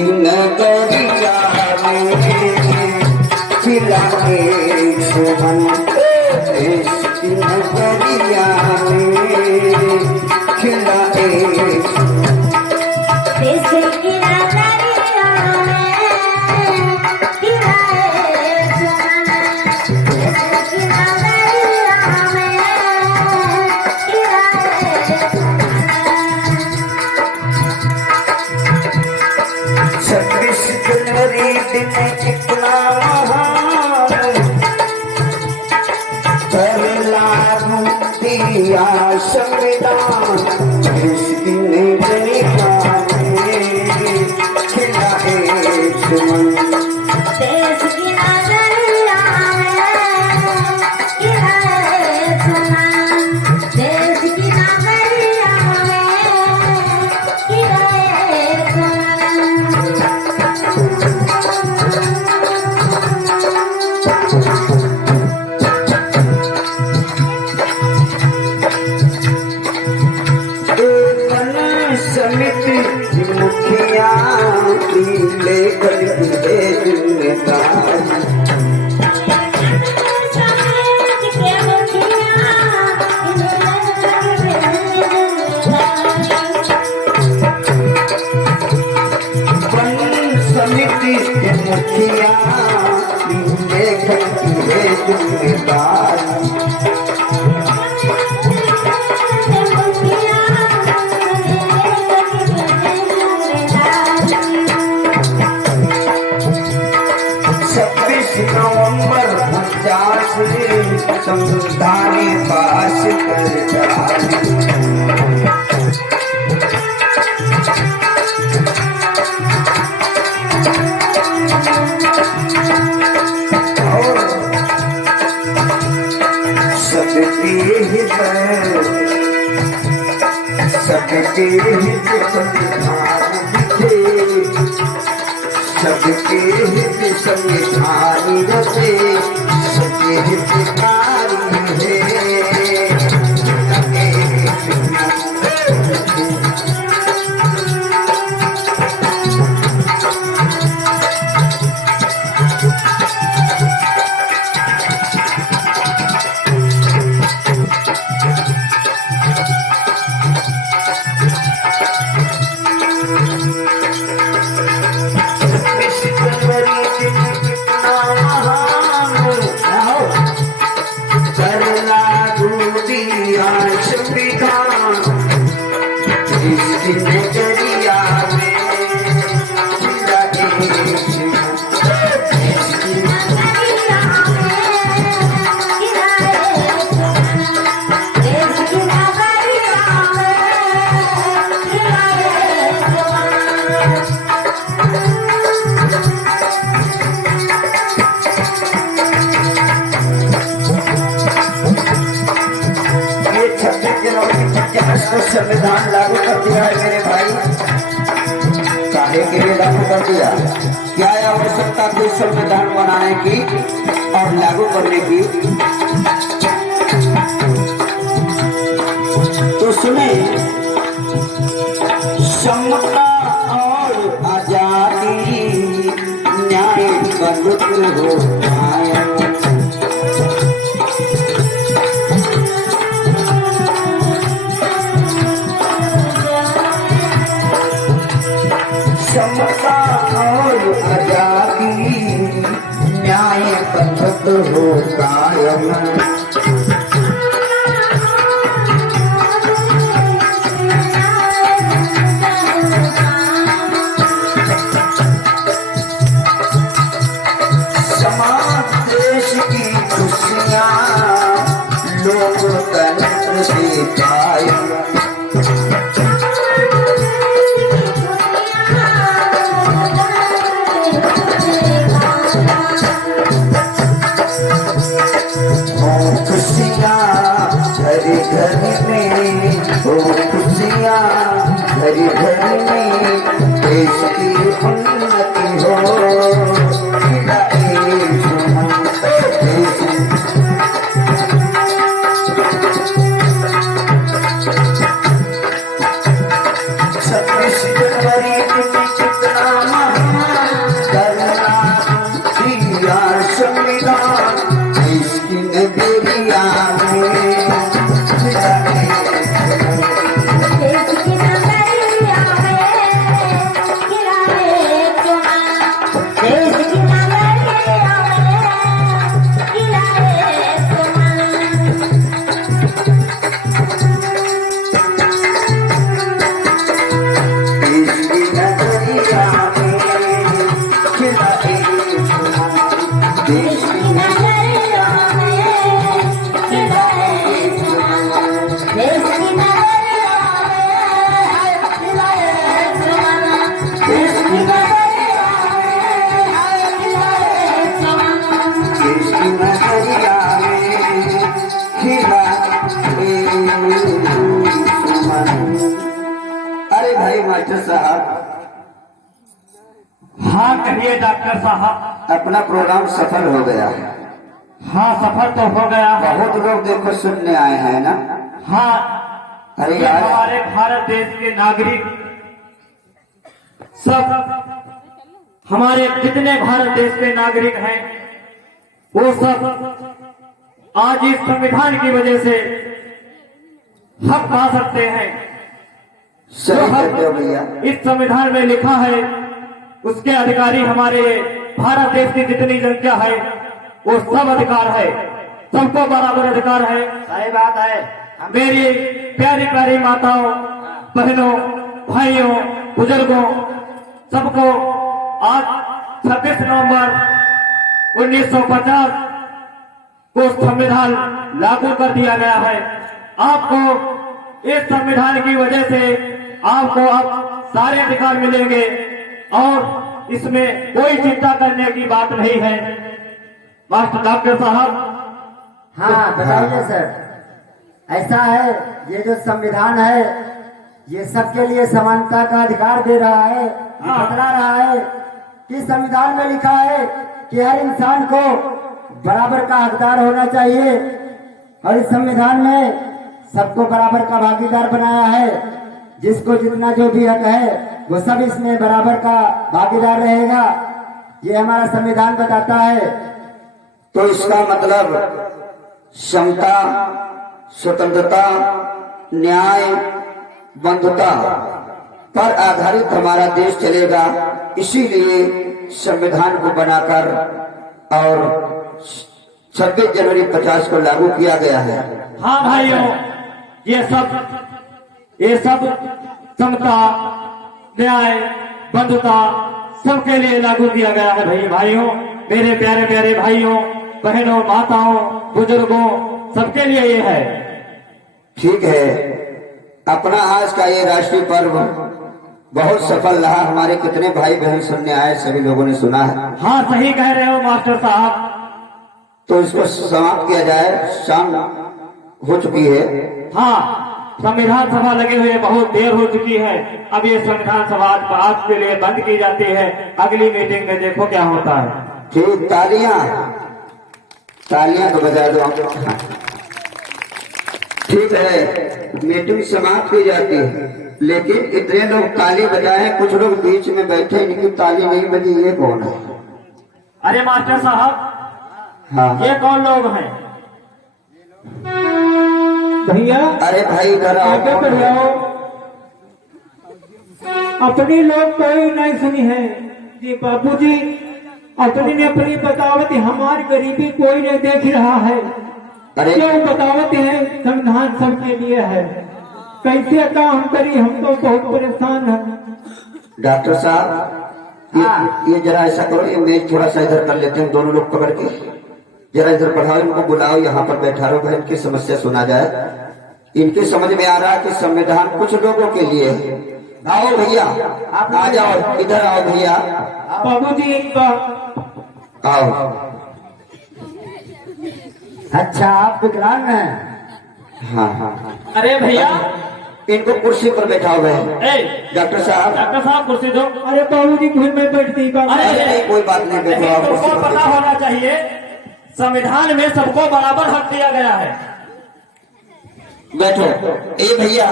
की नगरिया में खिलाए सुमन, देश की नगरिया में खिलाए कितना कर लागू दिया संविधान, देश की नगरिया में खिलाए सुमन, देश की नगरिया में खिलाए सुमन, देश की नगरिया में खिलाए समिति मुखिया लेकर जिम्मेदारी, समिति मुखिया लेकर जिम्मेदारी, नवंबर 50 संविधानी पास कर डाली, और सबके हित संविधान लिखे, सबके हित संविधान रचे, सबके हितकारी है। संविधान लागू कर दिया है मेरे भाई, काहे के लिए लागू कर दिया? क्या आवश्यकता थी संविधान बनाने की और लागू करने की? तो सुने, समता और आजादी न्याय का पुत्र हो पाए, समता और आजादी न्याय पद्धत हो कायम, समाज देश की खुशियाँ लोकतंत्र से कायम, घर में हो खुशियाँ, घर घर में देश की उन्नति हो, जनवरी कितना हाँ कहिए डॉक्टर साहब। अपना प्रोग्राम सफल हो गया है। हाँ सफल तो हो गया है। बहुत लोग देखो सुनने आए हैं ना। हाँ अरे ये यार, हमारे भारत देश के नागरिक सब, हमारे जितने भारत देश के नागरिक हैं वो सब आज इस संविधान की वजह से हक पा सकते हैं। जो सही हक कहते हो भैया। इस संविधान में लिखा है उसके अधिकारी हमारे भारत देश की जितनी जनता है वो सब अधिकार है, सबको बराबर अधिकार है। सही बात है। मेरी प्यारी प्यारी माताओं, बहनों, भाइयों, बुजुर्गों सबको आज 26 नवंबर 1950 को संविधान लागू कर दिया गया है। आपको इस संविधान की वजह से आपको अब सारे अधिकार मिलेंगे और इसमें कोई चिंता करने की बात नहीं है। मास्टर डॉक्टर साहब। हाँ बताइए सर। ऐसा है, ये जो संविधान है ये सबके लिए समानता का अधिकार दे रहा है, बतला रहा है कि संविधान में लिखा है कि हर इंसान को बराबर का हकदार होना चाहिए और इस संविधान में सबको बराबर का भागीदार बनाया है। जिसको जितना जो भी हक है वो सब इसमें बराबर का भागीदार रहेगा, ये हमारा संविधान बताता है। तो इसका मतलब समता, स्वतंत्रता, न्याय, बंधुता पर आधारित हमारा देश चलेगा। इसीलिए संविधान को बनाकर और 26 जनवरी 50 को लागू किया गया है। हाँ भाइयों, ये सब समता, न्याय, बंधुता सबके लिए लागू किया गया है। भाइयों, मेरे प्यारे प्यारे भाइयों, बहनों, माताओं, बुजुर्गों सबके लिए ये है। ठीक है, अपना आज का ये राष्ट्रीय पर्व बहुत सफल रहा। हमारे कितने भाई बहन सुनने आए, सभी लोगों ने सुना है। हाँ सही कह रहे हो मास्टर साहब। तो इसको समाप्त किया जाए, शाम हो चुकी है। हाँ संविधान सभा लगे हुए बहुत देर हो चुकी है। अब ये संविधान सभा आज के लिए बंद की जाती है। अगली मीटिंग में देखो क्या होता है। ठीक, तालियां तो बजा दो। ठीक है, मीटिंग समाप्त की जाती है, लेकिन इतने लोग ताली बजाए, कुछ लोग बीच में बैठे, इनकी ताली नहीं बजी, ये कौन है? अरे मास्टर साहब, हाँ ये कौन लोग हैं? भैया अरे भाई इधर आओ। अपनी लोग कोई नहीं सुनी है जी बाबूजी। अपनी ने अपनी बतावत, हमारी गरीबी कोई नहीं देख रहा है। अरे क्यों बतावत है संविधान सबके लिए है, कैसे काम करी, हम तो बहुत परेशान हैं। डॉक्टर साहब, ये जरा ऐसा करो, ये मेज थोड़ा सा इधर कर लेते हैं, दोनों लोग पकड़ के जरा इधर बढ़ाओ, इनको बुलाओ, यहाँ पर बैठा रहो, इनकी समस्या सुना जाए। इनकी समझ में आ रहा है कि संविधान कुछ लोगों के लिए है। आओ भैया, आ जाओ, इधर आओ भैया। बाबूजी इनका आओ। अच्छा, आप विकलांग हैं? हाँ, अरे भैया इनको कुर्सी पर बैठाओ है। डॉक्टर साहब कुर्सी दो। अरे बाबूजी घर में बैठती। अरे नहीं, कोई बात नहीं, बैठो आप कुर्सी पर पता बैठो। होना चाहिए संविधान में सबको बराबर हक दिया गया है। बैठो। ए भैया,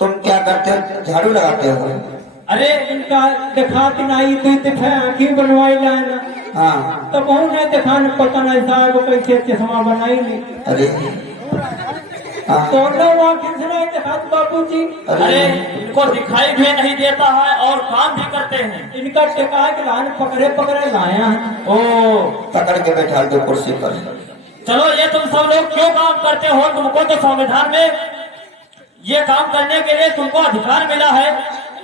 तुम क्या करते हो? झाड़ू लगाते हो? अरे इनका दिखा कि नहीं तो दिखा आँखें बनवाई लाना। हाँ, तो कौन है दिखा न पता नहीं साहब कैसे चश्मा बनाई नहीं। अरे हाँ, तो आँखें से नहीं दिखा बाबूजी। अरे इनको दिखाई भी नहीं देता है और काम भी करते हैं। इनका शिकायत लान पकड़े लाया है। ओ पकड़ के बैठा दो कुर्सी पर। चलो, ये तुम सब लोग क्यों काम करते हो? तुमको तो संविधान में ये काम करने के लिए तुमको अधिकार मिला है।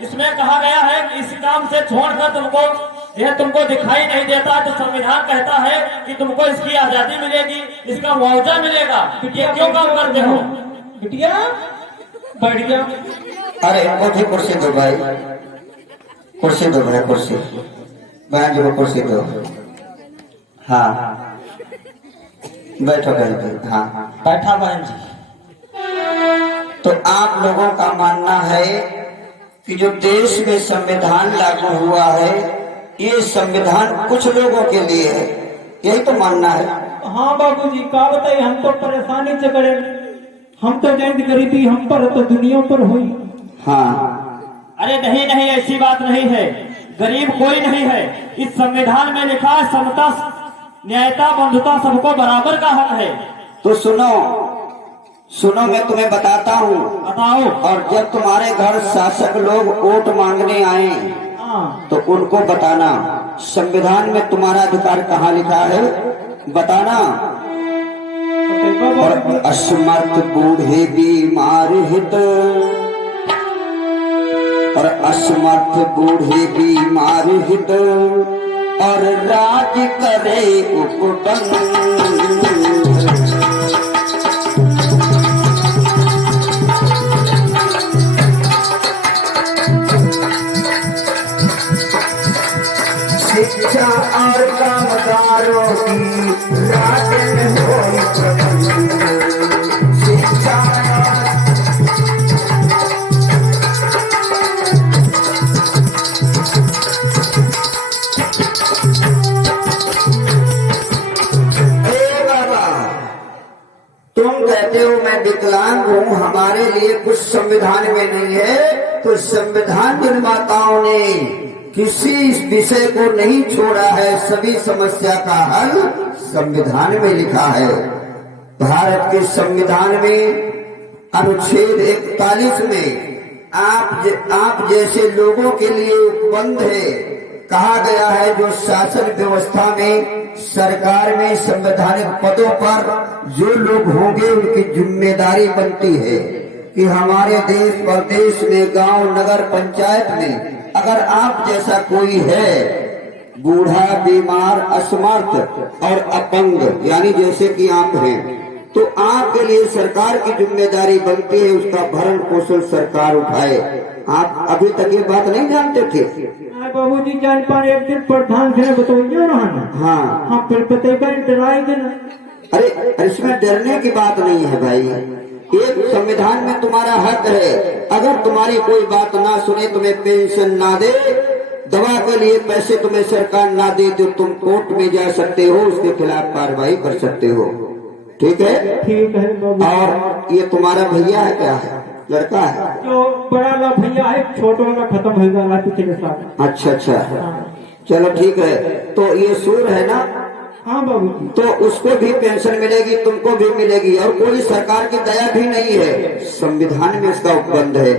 इसमें कहा गया है कि इस काम से छोड़कर तुमको यह तुमको दिखाई नहीं देता, तो संविधान कहता है कि तुमको इसकी आजादी मिलेगी, इसका मुआवजा मिलेगा। ये क्यों काम करते हो? बिटिया बैठ गया। अरे इनको भी कुर्सी दो भाई, कुर्सी दो भाई, कुर्सी। बहन जी को कुर्सी दो। हाँ बैठो बहन जी। हाँ बैठा बहन जी। तो आप लोगों का मानना है कि जो देश में संविधान लागू हुआ है ये संविधान कुछ लोगों के लिए है, यही तो मानना है। हाँ बाबूजी, का बताइए, हम तो परेशानी से करे, हम तो जैन गरीबी हम पर तो दुनिया पर हुई। हाँ, अरे नहीं नहीं, ऐसी बात नहीं है, गरीब कोई नहीं है। इस संविधान में लिखा है समता, न्यायता, बंधुता, सबको बराबर का हक है। तो सुनो सुनो, मैं तुम्हें बताता हूँ। बताओ। और जब तुम्हारे घर शासक लोग वोट मांगने आए हाँ तो उनको बताना संविधान में तुम्हारा अधिकार कहाँ लिखा है, बताना। बताइए और बाबूजी। असमर्थ बूढ़े बीमार हित, और असमर्थ बूढ़े बीमार हित, और राज करे उपबंध। शिक्षा और कामगारों की राजन होई प्रबंध। शिक्षा तुम कहते हो मैं विकलांग हूँ, हमारे लिए कुछ संविधान में नहीं है, तो संविधान निर्माताओं ने किसी इस विषय को नहीं छोड़ा है, सभी समस्या का हल संविधान में लिखा है। भारत के संविधान में अनुच्छेद 41 में आप जैसे लोगों के लिए उपबंध है, कहा गया है जो शासन व्यवस्था में, सरकार में, संवैधानिक पदों पर जो लोग होंगे उनकी जिम्मेदारी बनती है कि हमारे देश प्रदेश में, गांव, नगर पंचायत में अगर आप जैसा कोई है, बूढ़ा, बीमार, असमर्थ और अपंग, यानी जैसे कि आप हैं, तो आपके लिए सरकार की जिम्मेदारी बनती है, उसका भरण पोषण सरकार उठाए। आप अभी तक ये बात नहीं जानते थे? बाबूजी जान पाए, एक दिन प्रधान से बताइए ना। हाँ हाँ, फिर बताइएगा, डराएंगे ना। अरे इसमें डरने की बात नहीं है भाई, एक संविधान में तुम्हारा हक है। अगर तुम्हारी कोई बात ना सुने, तुम्हें पेंशन ना दे, दवा के लिए पैसे तुम्हें सरकार ना दे, तो तुम कोर्ट में जा सकते हो, उसके खिलाफ कार्रवाई कर सकते हो। ठीक है? ठीक है बाबू। और ये तुम्हारा भैया है, क्या है, लड़का है? जो बड़ा वाला भैया है, छोटा वाला खत्म हो गया पिछले साल। अच्छा अच्छा, हाँ। चलो ठीक है। तो ये सूर है ना? हाँ बाबूजी। तो उसको भी पेंशन मिलेगी, तुमको भी मिलेगी, और कोई सरकार की दया भी नहीं है, संविधान में इसका उपबंध है।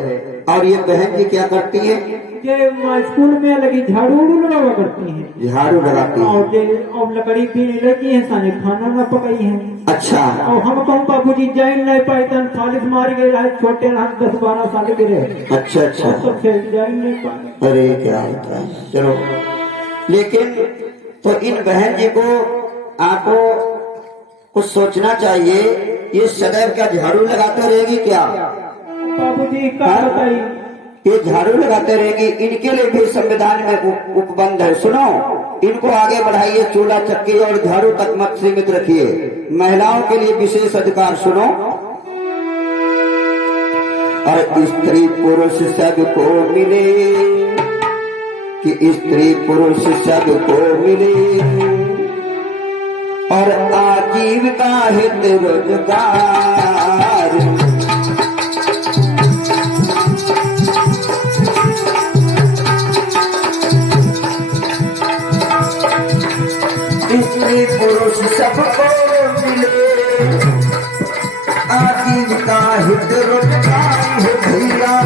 और ये बहन जी क्या करती है? ये स्कूल में लगी झाड़ू लगा करती है। झाड़ू लगाती है। और लकड़ी भी लगी है, साने खाना न पकाई है। अच्छा। और हम कहूँ बाबूजी जाइन नहीं पाए, फालिस मार गए रहे, छोटे रहे, 10-12 साल के रहे। अच्छा अच्छा, जाइन नहीं पाए। अरे क्या होता है, चलो। लेकिन तो इन बहन जी को आपको कुछ सोचना चाहिए, ये सदैव क्या झाड़ू लगाते रहेगी क्या? बाबूजी क्या बताइए, ये झाड़ू लगाते रहेगी, इनके लिए भी संविधान में उपबंध है। सुनो, इनको आगे बढ़ाइए, चूल्हा चक्की और झाड़ू तक मत सीमित रखिए। महिलाओं के लिए विशेष अधिकार सुनो, और स्त्री पुरुष सबको मिले, कि स्त्री पुरुष सबको मिले, और आजीविका हित रोजगार। स्त्री पुरुष सबको मिले, आजीविका हित रोजगार है भैया।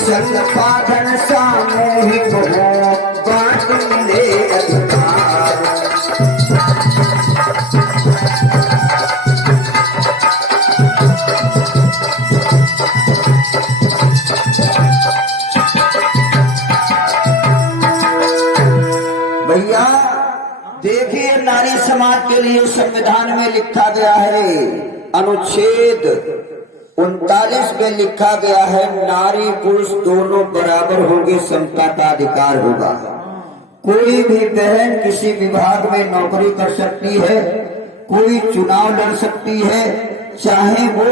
संपादन सामूहिक हो, बांट मिले अधिकार। भैया देखिए, नारी समाज के लिए संविधान में लिखा गया है, अनुच्छेद 39 में लिखा गया है, नारी पुरुष दोनों बराबर होंगे, समता का अधिकार होगा। कोई भी बहन किसी विभाग में नौकरी कर सकती है, कोई चुनाव लड़ सकती है, चाहे वो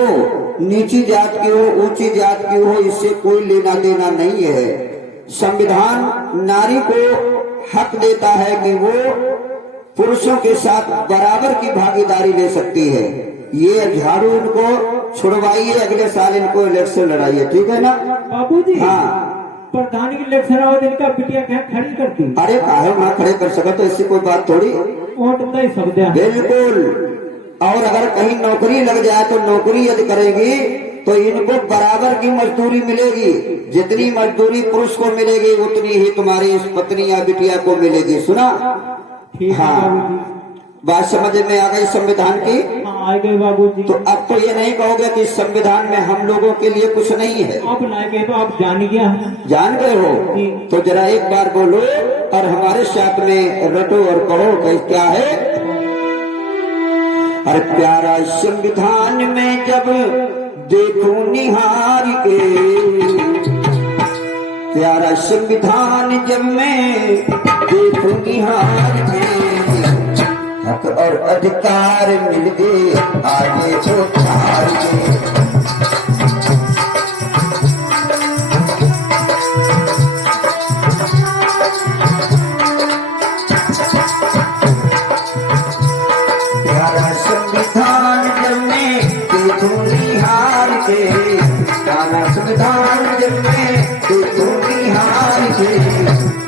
नीची जात की हो ऊंची जात की हो, इससे कोई लेना देना नहीं है। संविधान नारी को हक देता है कि वो पुरुषों के साथ बराबर की भागीदारी ले सकती है। ये झाड़ू इनको छुड़वाइए, अगले साल इनको इलेक्शन लड़ाइए, ठीक है ना बाबूजी? हाँ। प्रधान की इलेक्शन आओ दिन का बिटिया क्या खड़ी करती? अरे काहे ना खड़े कर सका, तो इससे कोई बात थोड़ी। वोट दे सकते हैं बिल्कुल। और अगर कहीं नौकरी लग जाए तो नौकरी यदि करेगी तो इनको बराबर की मजदूरी मिलेगी। जितनी मजदूरी पुरुष को मिलेगी उतनी ही तुम्हारी इस पत्नी या बिटिया को मिलेगी। सुना? ठीक है हाँ। बाबूजी। बात समझ में आ गई संविधान की? हाँ, आ गए बाबूजी। तो अब तो ये नहीं कहोगे कि संविधान में हम लोगों के लिए कुछ नहीं है। आप ना कहे तो आप जान गया। जान गए हो तो जरा एक बार बोलो और हमारे साथ में रटो और कहो कि क्या है। अरे प्यारा संविधान में जब देखूं निहार के, प्यारा संविधान जब मैं देखूं निहार के, हक और अधिकार मिल गए आगे तो थार के। प्यारा संविधान जब मैं देखूं निहार के, प्यारा संविधान जब मैं देखूं निहार के,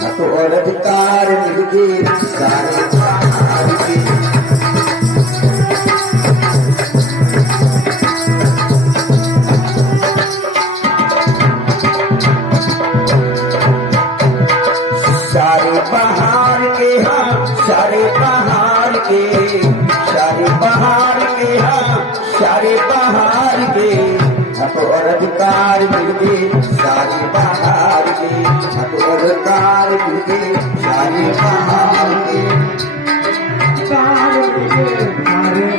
हक और अधिकार मिल गए सारे बाहर के। सारे बाहर के हाँ, सारे बाहर के, सारे बाहर के हाँ, सारे बाहर के, हक और अधिकार मिल गए सारे बाहर के, हक और अधिकार मिल गए सारे बाहर के, सारे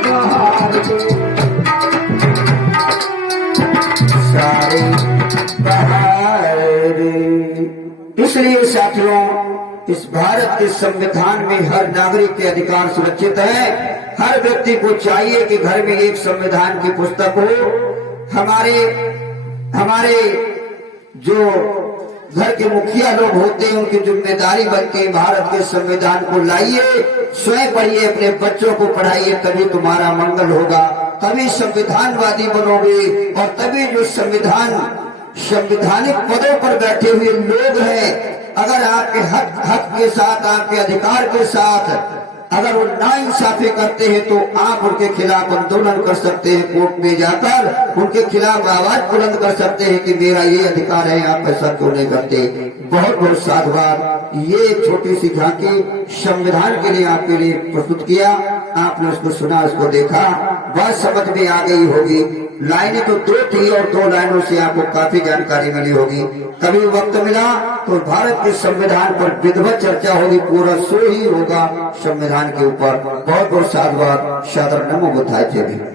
बाहर के, सारे बाहर। इसलिए साथियों, इस भारत के संविधान में हर नागरिक के अधिकार सुरक्षित है। हर व्यक्ति को चाहिए कि घर में एक संविधान की पुस्तक हो। हमारे जो घर के मुखिया लोग होते हैं उनकी जिम्मेदारी बनती है भारत के संविधान को लाइए, स्वयं पढ़िए, अपने बच्चों को पढ़ाइए, तभी तुम्हारा मंगल होगा, तभी संविधानवादी बनोगे। और तभी जो संवैधानिक पदों पर बैठे हुए लोग हैं, अगर आपके हक के साथ, आपके अधिकार के साथ अगर वो नाइंसाफी करते हैं तो आप उनके खिलाफ आंदोलन कर सकते हैं, कोर्ट में जाकर उनके खिलाफ आवाज बुलंद कर सकते हैं कि मेरा ये अधिकार है, आप ऐसा क्यों नहीं करते। बहुत बहुत साधुवाद। ये एक छोटी सी झांकी संविधान के लिए आपके लिए प्रस्तुत किया। आपने उसको सुना, उसको देखा, बात समझ में आ गई होगी। लाइनें तो दो थी और दो लाइनों से आपको काफी जानकारी मिली होगी। कभी वक्त मिला तो भारत के संविधान पर विधिवत चर्चा होगी, पूरा शो ही होगा संविधान के ऊपर। बहुत बहुत साधुवाद। सादर नमो बुद्धाय।